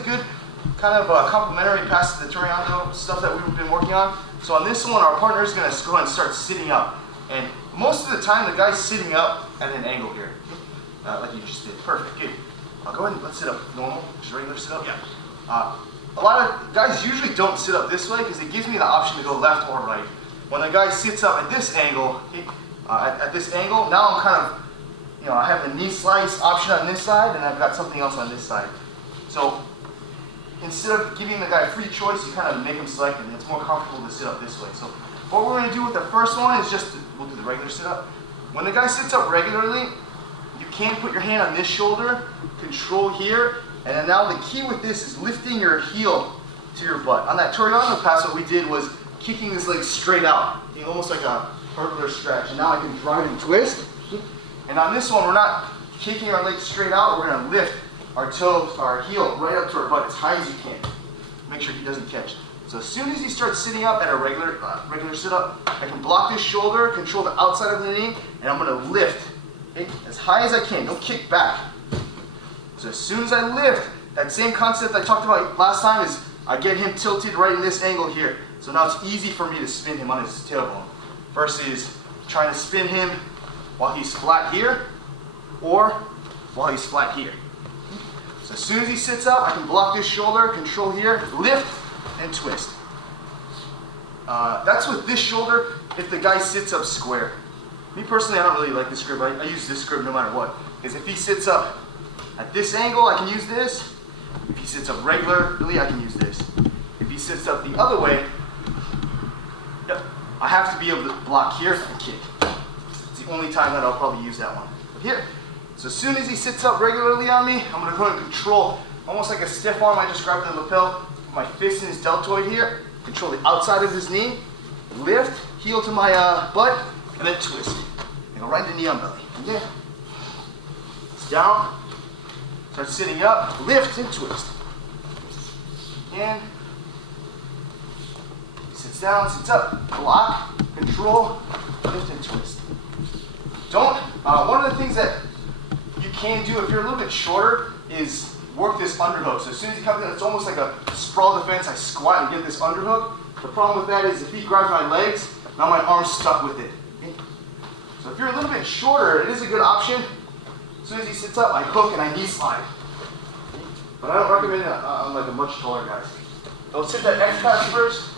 a good kind of complementary pass to the Toreando stuff that we've been working on. So on this one, our partner is going to go ahead and start sitting up. And most of the time, the guy's sitting up at an angle here, like you just did. Perfect, good. Go ahead and let's sit up normal, just regular sit up. Yeah. A lot of guys usually don't sit up this way because it gives me the option to go left or right. When the guy sits up at this angle, now I'm kind of, I have a knee slice option on this side and I've got something else on this side. So instead of giving the guy free choice, you kind of make him select and it's more comfortable to sit up this way. So what we're going to do with the first one is we'll do the regular sit up. When the guy sits up regularly, you can put your hand on this shoulder, control here, and then now the key with this is lifting your heel to your butt. On that Toreando pass, what we did was kicking this leg straight out, almost like a hurdler stretch. And now I can drive and twist. And on this one, we're not kicking our leg straight out, we're gonna lift our toes, our heel right up to our butt as high as you can. Make sure he doesn't catch. So as soon as he starts sitting up at a regular sit-up, I can block this shoulder, control the outside of the knee, and I'm gonna lift as high as I can. Don't kick back. So as soon as I lift, that same concept I talked about last time is I get him tilted right in this angle here. So now it's easy for me to spin him on his tailbone versus trying to spin him while he's flat here or while he's flat here. So as soon as he sits up, I can block this shoulder, control here, lift, and twist. That's with this shoulder if the guy sits up square. Me personally, I don't really like this grip. I use this grip no matter what. Because if he sits up at this angle, I can use this. If he sits up regularly, I can use this. If he sits up the other way, I have to be able to block here and kick. It's the only time that I'll probably use that one. But here, so as soon as he sits up regularly on me, I'm going to go ahead and control, almost like a stiff arm. I just grab the lapel, put my fist in his deltoid here, control the outside of his knee, lift, heel to my butt, and then twist. And go right into knee on belly. Okay? It's down. Start sitting up, lift and twist. And sits down, sits up, block, control, lift and twist. One of the things that you can do if you're a little bit shorter is work this underhook. So as soon as he comes in, it's almost like a sprawl defense. I squat and get this underhook. The problem with that is if he grabs my legs, now my arm's stuck with it. Okay? So if you're a little bit shorter, it is a good option. As soon as he sits up, I hook and I knee slide. But I don't recommend it on like a much taller guy. I'll sit that X pass first.